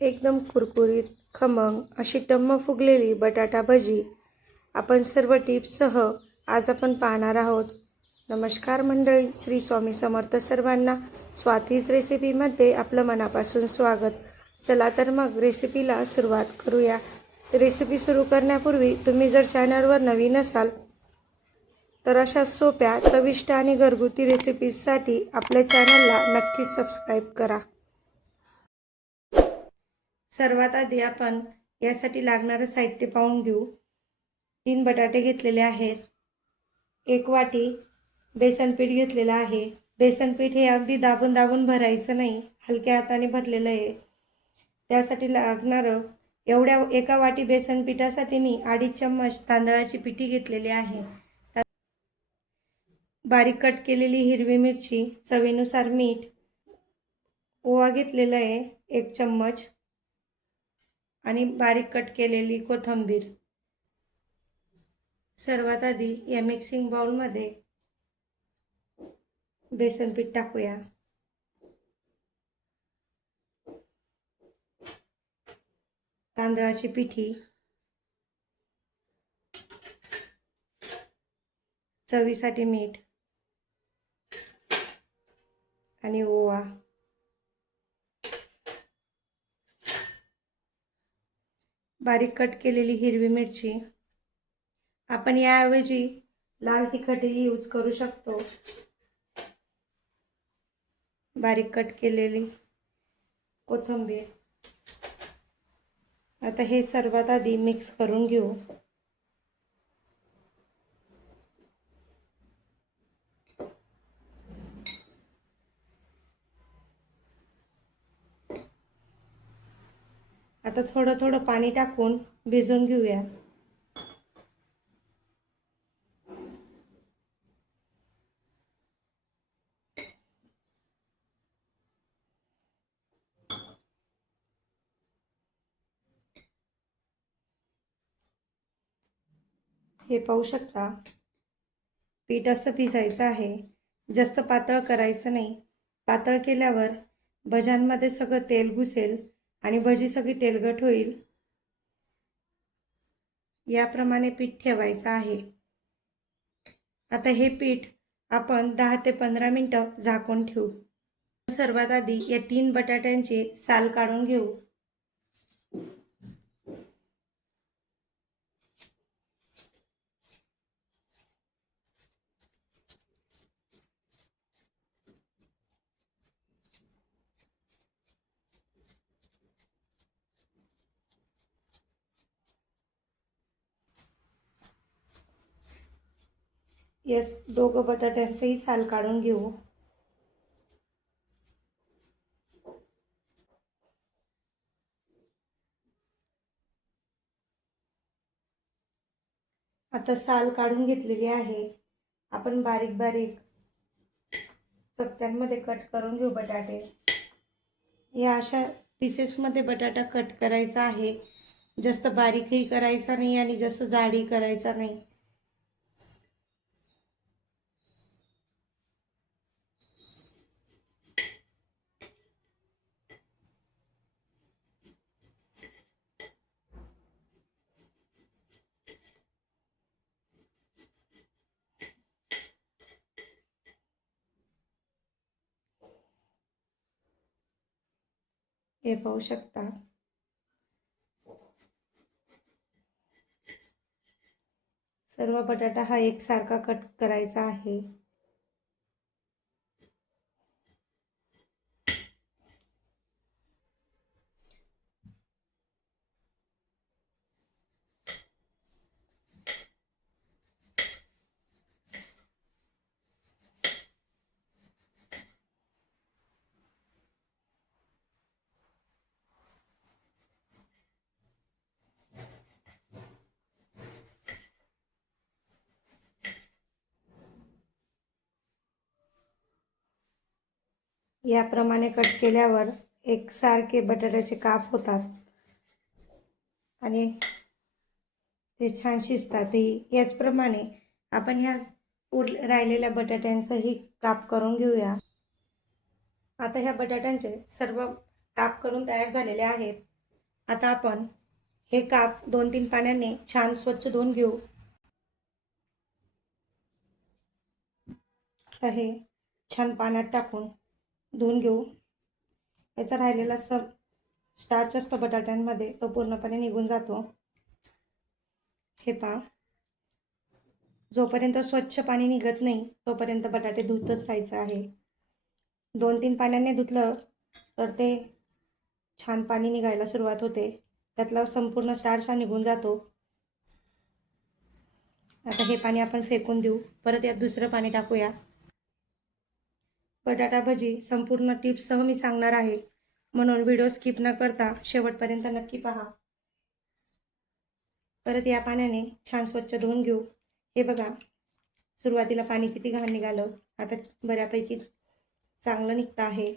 एकदम कुरकुरीत खमंग अशी टम्म फुगलेली बटाटा भजी आपण सर्व टिप्ससह आज आपण पाहणार आहोत. नमस्कार मंडळी, श्री स्वामी समर्थ सर्वांना. स्वातीज रेसिपीमध्ये आपलं मनापासून स्वागत. चला तर मग रेसिपीला सुरुवात करूया. रेसिपी सुरू करण्यापूर्वी तुम्ही जर चॅनलवर नवीन असाल तर अशा सोप्या, चविष्ट आणि घरगुती रेसिपीजसाठी आपल्या चॅनलला नक्कीच सबस्क्राईब करा. सर्वात आधी आपण यासाठी लागणारं साहित्य पाहून घेऊ. 3 बटाटे घेतलेले आहेत. 1 वाटी बेसन पीठ घेतलेलं आहे. बेसन पीठ हे अगदी दाबून भरायचं नाही, हलक्या हाताने भरलेलं आहे. त्यासाठी लागणारं एवढ्या 1 वाटी बेसन पिठासाठी मी 2.5 चम्मच तांदळाची पिठी घेतलेली आहे. बारीक कट केलेली हिरवी मिरची, चवीनुसार मीठ, ओवा घेतलेला आहे 1 चम्मच आणि बारीक कट केलेली कोथिंबीर. सर्वात आधी या मिक्सिंग बाउलमध्ये बेसन पीठ टाकूया. तांदळाची पिठी, चवीसाठी मीठ आणि ओवा. बारीक कट केलेली हिरवी मिरची. आपण याऐवजी लाल तिखटही यूज करू शकतो. बारीक कट केलेली कोथिंबीर. आता हे सर्वात आधी मिक्स करून घेऊ. आता थोडं पाणी टाकून भिजवून घेऊया. हे पाहू शकता, पीठ असं भिजायचं आहे. जास्त पातळ करायचं नाही. पातळ केल्यावर भज्यांमध्ये सगळं तेल घुसेल आणि भजी सगळी तेलकट होईल. याप्रमाणे पीठ ठेवायचं आहे. आता हे पीठ आपण 10 ते 15 मिनिटं झाकून ठेवू. सर्वात आधी या 3 बटाट्यांचे साल काढून घेऊ. यास 2 बटाट्यांचेही साल काढून घेऊ. आता साल काढून घेतलेली आहे. आपण बारीक चकत्यांमध्ये कट करून घेऊ बटाटे. या अशा पीसेसमध्ये बटाटा कट करायचा आहे. जास्त बारीकही करायचा नाही आणि जास्त जाडही करायचा नाही. हे पाहू शकता, सर्व बटाटा हा एकसारखा कट करायचा आहे. याप्रमाणे कट केल्यावर एकसारखे बटाट्याचे काप होतात आणि ते छान शिजतात. याचप्रमाणे आपण ह्या राहिलेल्या बटाट्यांचंही काप करून घेऊया. आता ह्या बटाट्यांचे सर्व काप करून तयार झालेले आहेत. आता आपण हे काप 2-3 पाण्याने छान स्वच्छ धुवून घेऊ. आता हे छान पाण्यात टाकून धुवून घेऊ. याचा राहिलेला स्टार्च असतो बटाट्यांमध्ये, तो पूर्णपणे निघून जातो. हे पहा, जोपर्यंत स्वच्छ पाणी निघत नाही तोपर्यंत बटाटे धुतच राहायचं आहे. 2-3 पाण्याने धुतलं तर ते छान पाणी निघायला सुरुवात होते, त्यातला संपूर्ण स्टार्च हा निघून जातो. आता हे पाणी आपण फेकून देऊ. परत यात दुसरं पाणी टाकूया. बटाटा भजी संपूर्ण टिप्ससह मी सांगणार आहे, म्हणून व्हिडिओ स्किप न करता शेवटपर्यंत नक्की पहा. परत या पाण्याने छान स्वच्छ धुवून घेऊ. हे बघा, सुरुवातीला पाणी किती घाण निघालं, आता बऱ्यापैकी चांगलं निघतं आहे.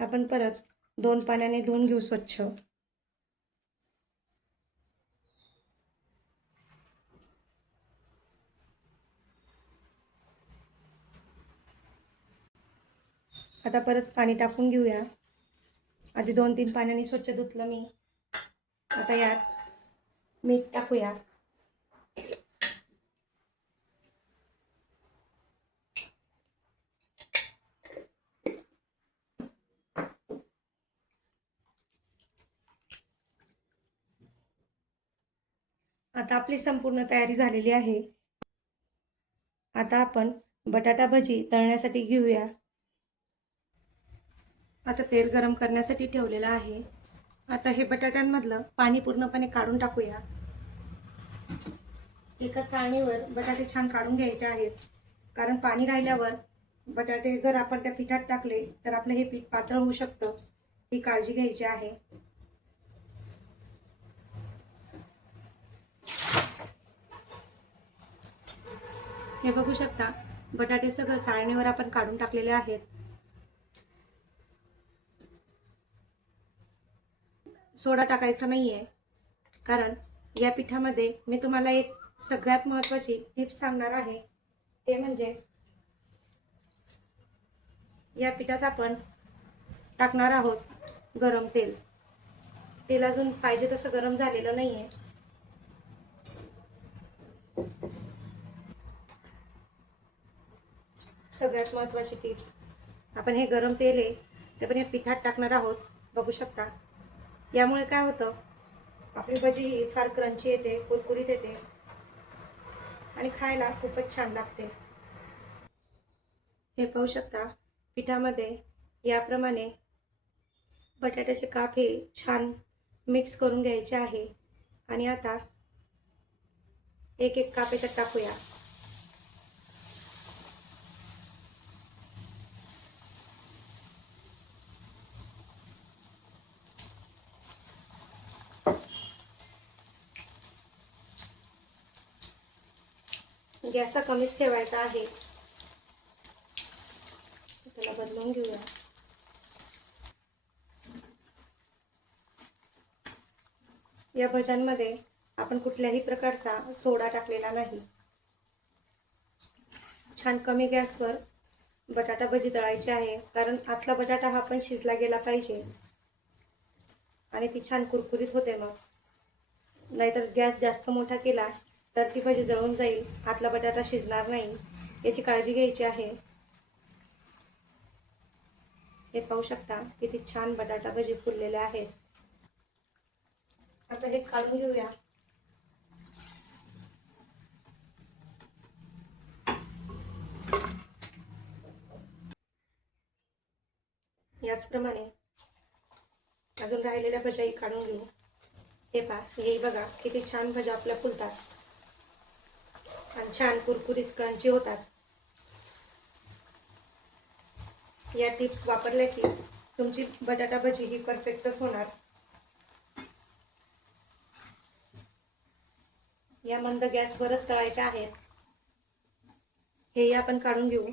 आपण परत 2 पाण्याने धुवून घेऊ स्वच्छ. आता परत पाणी टाकून घेऊया. आधी 2-3 पाण्याने स्वच्छ धुतलं मी. आता यात मीठ टाकूया. आता आपली संपूर्ण तयारी झालेली आहे. आता आपण बटाटा भजी तळण्यासाठी घेऊया. आता तेल गरम करण्यासाठी ठेवलेलं आहे. आता हे बटाट्यांमधलं पाणी पूर्णपणे काढून टाकूया. एका चाळणीवर बटाटे छान काढून घ्यायचे आहेत, कारण पाणी राहिल्यावर बटाटे जर आपण त्या पिठात टाकले तर आपलं हे पीठ पातळ होऊ शकतं. ही काळजी घ्यायची आहे. हे बघू शकता, बटाटे सगळं चाळणीवर आपण काढून टाकलेले आहेत. सोडा टाकायचा नाहीये, कारण या पिठामध्ये मी तुम्हाला एक सगळ्यात महत्त्वाची टिप्स सांगणार आहे. ते म्हणजे या पिठात आपण टाकणार आहोत गरम तेल. तेल अजून पाहिजे तसं गरम झालेलं नाहीये. सगळ्यात महत्त्वाची टिप्स, आपण हे गरम तेल आहे ते पण या पिठात टाकणार आहोत. बघू शकता, यामुळे काय होतं, आपली भजी ही फार क्रंची येते, कुरकुरीत येते आणि खायला खूपच छान लागते. हे पाहू शकता, पिठामध्ये याप्रमाणे बटाट्याचे काप हे छान मिक्स करून घ्यायचे आहे. आणि आता एक एक काप याच्यात टाकूया. गॅस कमीच ठेवायचा आहे. त्याला बदलून घेऊया. या भज्यांमध्ये आपण कुठल्याही प्रकारचा सोडा टाकलेला नाही. छान कमी गॅसवर बटाटा भजी तळायची आहे, कारण आतला बटाटा हा पण शिजला गेला पाहिजे आणि ती छान कुरकुरीत होते. मग नाहीतर गॅस जास्त मोठा केला तर ती भजी जळून जाईल, आतला बटाटा शिजणार नाही. याची काळजी घ्यायची आहे. हे पाहू शकता किती छान बटाटा भजी फुललेले आहेत. आता हे काढून घेऊया. याचप्रमाणे अजून राहिलेल्या भज्याही काढून घेऊ. हे पहा, हे बघा किती छान भज्या आपल्या फुलतात आणि छान कुरकुरीत क्रंची होतात. या टिप्स वापरल्या की तुमची बटाटा भजी ही परफेक्टच होणार. या मंद गॅसवरच तळायच्या आहेत. हे आपण काढून घेऊ.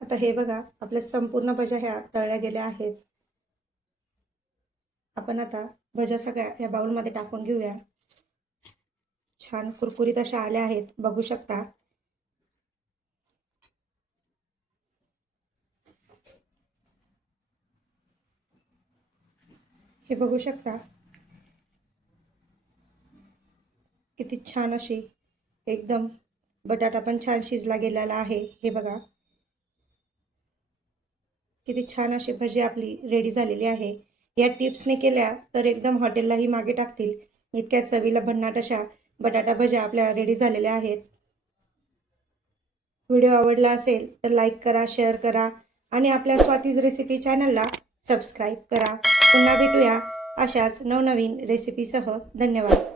आता हे बघा, आपल्या संपूर्ण भज्या ह्या तळल्या गेल्या आहेत. आपण आता भज्या सगळ्या या बाउलमध्ये टाकून घेऊया. छान कुरकुरीत अशा आल्या आहेत, बघू शकता. हे बघू शकता किती छान अशी एकदम बटाटा पण छान शिजला गेलेला आहे. हे बघा किती छान अशी भजी आपली रेडी झालेली आहे. या टिप्सने केल्या तर एकदम हॉटेललाही मागे टाकतील इतक्या चवीला भन्नाट अशा बटाटा भज्या आपल्या रेडी झालेल्या आहेत. व्हिडिओ आवडला असेल तर लाईक करा, शेअर करा आणि आपल्या स्वातीज रेसिपी चॅनलला सबस्क्राईब करा. पुन्हा भेटूया अशाच नवनवीन रेसिपीसह. धन्यवाद.